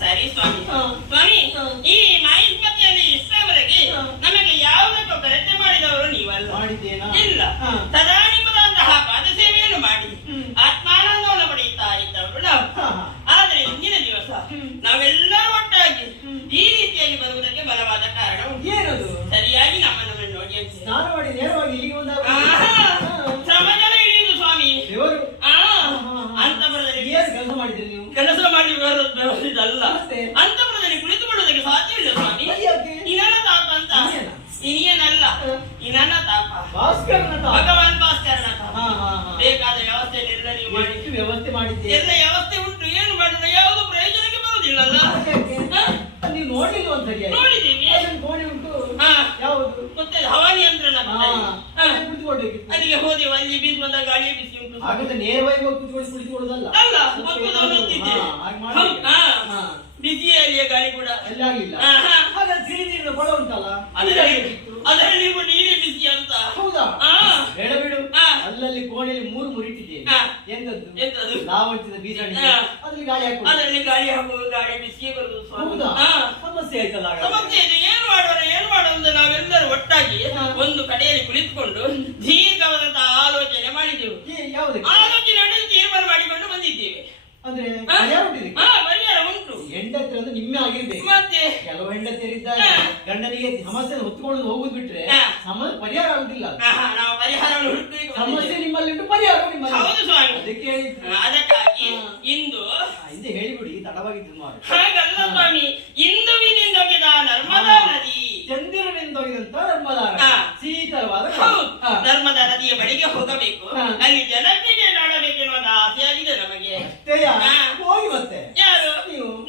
ಸರಿ ಸ್ವಾಮಿ. ಸ್ವಾಮಿ, ಈ ಮಾಹಿತಿಯಲ್ಲಿ ಇಷ್ಟವರೆಗೆ ಸ್ನಾನ ಮಾಡಿ ನೇರವಾಗಿ ಇಲ್ಲಿಗೆ ಬಂದಾಗ ಶ್ರಮಜಲ ಇಳಿಯುವುದು ಸ್ವಾಮಿ ದೇವರು ಅಂತಪುರದಲ್ಲಿ ಏನು ಕೆಲಸ ಮಾಡಿದ್ರಿ ನೀವು? ಕೆಲಸ ಮಾಡಿ ಬರೋದಲ್ಲ, ಅಂತಪುರದಲ್ಲಿ ಕುಳಿತುಕೊಳ್ಳುವುದಕ್ಕೆ ಸಾಧ್ಯವಿಲ್ಲ ಸ್ವಾಮಿ. ಇನನ ತಾಪ ಅಂತ ಇನಿಯನಲ್ಲ, ಇನನ ತಾಪ ಭಾಸ್ಕರನ ತಾಪ, ಭಗವಾನ್ ಭಾಸ್ಕರನ ತಾಪ. ಬೇಕಾದ ವ್ಯವಸ್ಥೆಯನ್ನೆಲ್ಲ ನೀವು ಮಾಡಿ ವ್ಯವಸ್ಥೆ ಮಾಡಿದ್ದೆ. ಎಲ್ಲ ವ್ಯವಸ್ಥೆ ಉಂಟು, ಏನು ಮಾಡಿದ್ರೆ ಯಾವುದು ಪ್ರಯೋಜನಕ್ಕೆ ಬರುವುದಿಲ್ಲಲ್ಲ. ನೀವು ನೋಡ್ಲಿಲ್ಲ ಒಂದ್ ಸರಿಯಾಗಿ? ನೋಡಿದ್ದೀವಿ. ಕೋಣೆ ಉಂಟು. ಯಾವುದು? ಮತ್ತೆ ಹವಾನಿಯಂತ್ರಣ ಕುಳಿತುಕೊಳ್ಬೇಕಿತ್ತು. ಅಲ್ಲಿಗೆ ಹೋದೆವು, ಅಲ್ಲಿ ಬೀಸುವಂತ ಗಾಳಿಯ ಬಿಸಿ ಉಂಟು. ಹಾಗಾದ್ರೆ ನೇರವಾಗಿ ಹೋಗಿ ಕುಳಿತುಕೊಳ್ಳುದಲ್ಲ ಅಲ್ಲ, ಬಿಸಿಯಲ್ಲಿಯ ಗಾಳಿ ಕೂಡ ಎಲ್ಲ ಆಗಿಲ್ಲ. ಹಾಗಾದ್ರೆ ಸಿರಿನೀರಿನ ಕೊಳ ಉಂಟಲ್ಲ, ಅದರಲ್ಲಿ ನೀರೇ ಬಿಸಿ ಅಂತ. ಹೌದಾ? ಬೇಡ ಬಿಡು. ಅಲ್ಲಲ್ಲಿ ಕೋಣೆಯಲ್ಲಿ ಮೂರು ಮುರಿಟ್ಟಿದ್ದೇನೆ. ಎಂತದ್ದು? ಲಾವಂಚದ ಬೀಜಾಣಿ, ಅದ್ರಲ್ಲಿ ಗಾಳಿ ಹಾಕುದು. ಅದರಲ್ಲಿ ಗಾಳಿ ಹಾಕುವುದು, ಗಾಳಿ ಬಿಸಿಯೇ ಬರುದು. ಹೌದಾ? ಸಮಸ್ಯೆ ಆಯ್ತಲ್ಲ. ಸಮಸ್ಯೆ ಇದೆ. ಏನು ಮಾಡೋಣ ಅಂತ ನಾವೆಲ್ಲರೂ ಒಟ್ಟಾಗಿ ಒಂದು ಕಡೆಯಲ್ಲಿ ಕುಳಿತುಕೊಂಡು ದೀರ್ಘವಾದಂತಹ ಆಲೋಚನೆ ಮಾಡಿದೆವು. ಆಲೋಚನೆ ಮಾಡಿ ತೀರ್ಮಾನ ಮಾಡಿಕೊಂಡು ಬಂದಿದ್ದೇವೆ. ಅಂದ್ರೆ ಪರಿಹಾರ ಉಂಟು. ಹೆಂಡತಿ ಅಂದ್ರೆ ನಿಮ್ಮೆ ಆಗಿರ್ಬೇಕು. ಮತ್ತೆ ಕೆಲವು ಹೆಂಡತಿಯರಿದ್ದಾರೆ ಗಂಡನಿಗೆ ಸಮಸ್ಯೆ ಹೊತ್ತುಕೊಂಡು ಹೋಗುದು ಬಿಟ್ರೆ ಪರಿಹಾರ ಆಗುದಿಲ್ಲ. ನಾವು ಪರಿಹಾರವನ್ನು ಹುಡುಕಬೇಕು. ಸಮಸ್ಯೆ ನಿಮ್ಮಲ್ಲಿ ಉಂಟು, ಪರಿಹಾರ ನಿಮ್ಮಲ್ಲಿ. ಹೌದು ಸ್ವಾಮಿ. ಅದಕ್ಕೆ ಅದಕ್ಕಾಗಿ ಇಂದು ಹಿಂದೆ ಹೇಳಿಬಿಡಿ, ತಡವಾಗಿದ್ದು ಮಾಡು. ಹಾಗಲ್ಲ ಸ್ವಾಮಿ, ಇಂದುವಿನಿಂದೊಗೆದ ನರ್ಮದಾ ನದಿ, ಚಂದಿರನಿಂದೊಗೆದಂತ ನರ್ಮದಾ ಶೀತಲವಾದ ನರ್ಮದಾ ನದಿಯ ಬಳಿಗೆ ಹೋಗಬೇಕು. ಅಲ್ಲಿ ಜನತೆಗೆ ನೋಡಬೇಕೆನ್ನುವ ಆಸೆಯಾಗಿದೆ ನಮಗೆ. ಹೋಗಿ ಮತ್ತೆ ಯಾರು?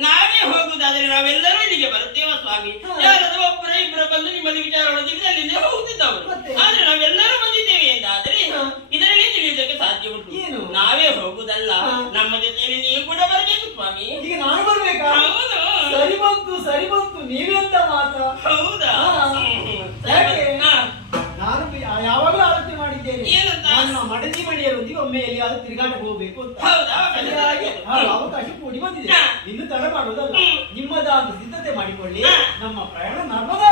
ನಾವೇ ಹೋಗುದಾದ್ರೆ ನಾವೆಲ್ಲರೂ ಇಲ್ಲಿಗೆ ಬರುತ್ತೇವ ಸ್ವಾಮಿ. ಯಾರಾದ್ರೂ ಒಬ್ಬರ ಇಬ್ಬರ ಬಂದು ನಿಮ್ಮಲ್ಲಿ ವಿಚಾರವನ್ನು ತಿಳಿದು ಅಲ್ಲಿಂದ ಹೋಗುತ್ತಿದ್ದವರು. ಆದ್ರೆ ನಾವೆಲ್ಲರೂ ಬಂದಿದ್ದೇವೆ ಎಂದಾದ್ರೆ ಇದರಲ್ಲಿ ತಿಳಿಯುವುದಕ್ಕೆ ಸಾಧ್ಯ ಉಂಟು. ನಾವೇ ಹೋಗುದಲ್ಲ, ನಮ್ಮ ಜೊತೆಯಲ್ಲಿ ನೀವು ಕೂಡ ಬರಬೇಕು ಸ್ವಾಮಿ. ಈಗ ನಾನು ಬರ್ಬೇಕಾ? ಹೌದು. ಸರಿ ಬಂತು ನೀವೆಂತ ಮಾತ? ಹೌದಾ? ನಾನು ಯಾವಾಗಲೂ ಆಲೋಚನೆ ಮಾಡಿದ್ದೇನೆ, ಏನಂತ? ನನ್ನ ಮಡದಿ ಮಣಿಯರೊಂದಿಗೆ ಒಮ್ಮೆ ಎಲ್ಲಿಯಾದ್ರೂ ತಿರುಗಾಟ ಹೋಗ್ಬೇಕು ಅಂತ. ಅವಕಾಶ ಕೂಡಿ ಬಂದಿದೆ. ಇನ್ನು ತಡ ಮಾಡುವುದಲ್ಲ, ನಿಮ್ಮದಾದ ಸಿದ್ಧತೆ ಮಾಡಿಕೊಳ್ಳಿ. ನಮ್ಮ ಪ್ರಯಾಣ ನರ್ಮದಾ